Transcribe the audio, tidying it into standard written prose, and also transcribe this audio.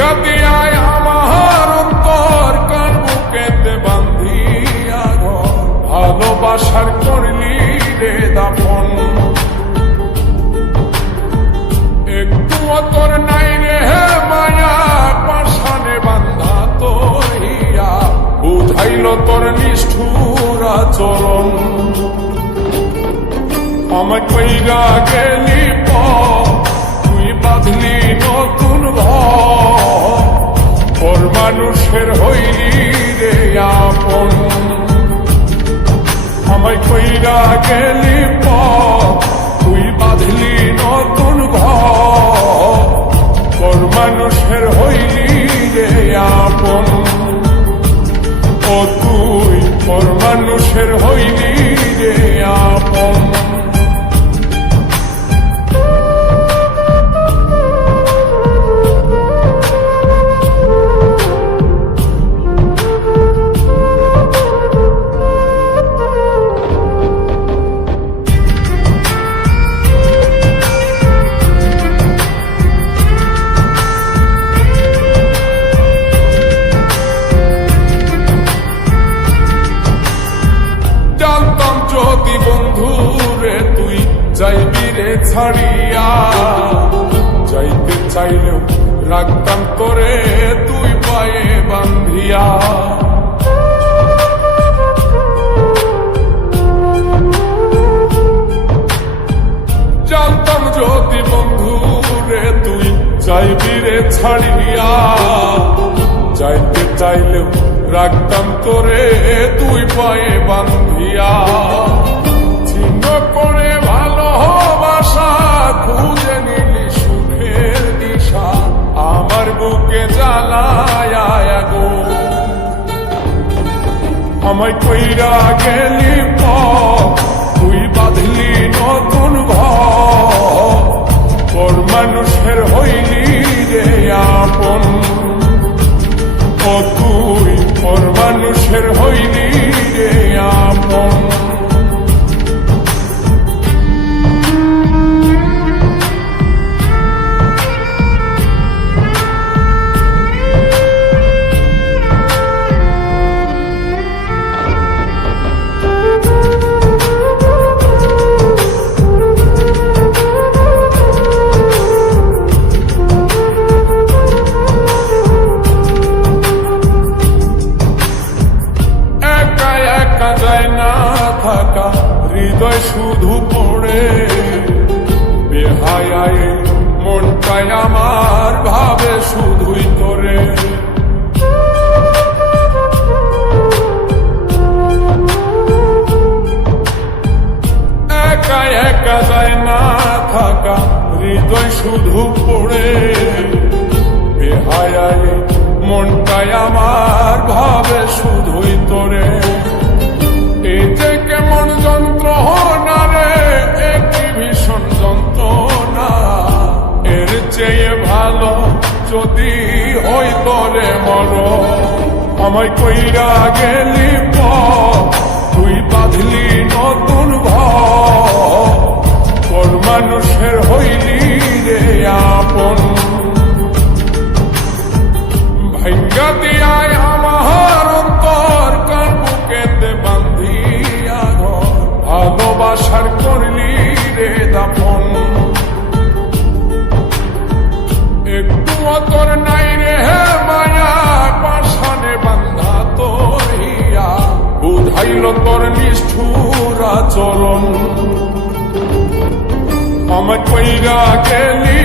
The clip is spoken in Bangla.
ভাইঙ্গা দিয়ায় আমার অন্তর কার বুকেতে বান্ধিয়া ঘর ভালোবাসার করলি রে দাফন একটু তোর নাই রে মায়া পাশানে বান্ধা তোর হিয়া বুঝাইল তোর নিষ্ঠুর আচরণ আমায় কইরা গেলি তুই বাঁধলি নতুন ঘর মানুষের হইলি রে আপন আমায় কইরা গেলি তুই বাঁধলি নতুন ঘর মানুষের হইলি রে আপন ও তুই পর মানুষের হইলি রে আপন যদি বন্ধুরে তুই যাইবি রে ছাড়িয়া যাইতে চাইলেও রাখতাম তোরে তুই পায়ে বান্ধিয়া জানতাম যদি বন্ধুরে তুই যাইবি রে ছাড়িয়া যাইতে চাইলেও রাখতাম তোরে তুই পায়ে বান্ধিয়া চিহ্ন করে ভালোবাসা খুঁজে নিলি সুখের দিশা আমার বুকে জ্বালায় গো আমায় কইরা গেলি তুই বাঁধলি নতুন ঘর মানুষের হইলি রে আপন ও তুই পর মানুষের হইলি রে আপন হৃদয় শুধু পড়ে বেহায়ায় মনটাই আমার ভাবে শুধুই তোরে একা একা যায় না থাকা হৃদয় শুধু পড়ে বেহায়ায় মনটাই আমার ভাবে শুধুই তোরে এই যে কেমন যন্ত্রণা রে একটি ভীষণ যন্ত্রণা এর চেয়ে ভালো যদি হইতো রে মর আমায় কইরা গেলি তুই বাঁধলি নতুন ঘর মানুষের হইলি রে আপন ভাইঙ্গা দিয়ায় আমার অন্তর কার বুকেতে বান্ধিয়া ঘর ভালোবাসার করলি রে দাফন একটু তোর নাই রে মায়া পাশানে বান্ধা তোর হিয়া বুঝাইল তোর নিষ্ঠুর আচরণ আমায় কইরা গেলি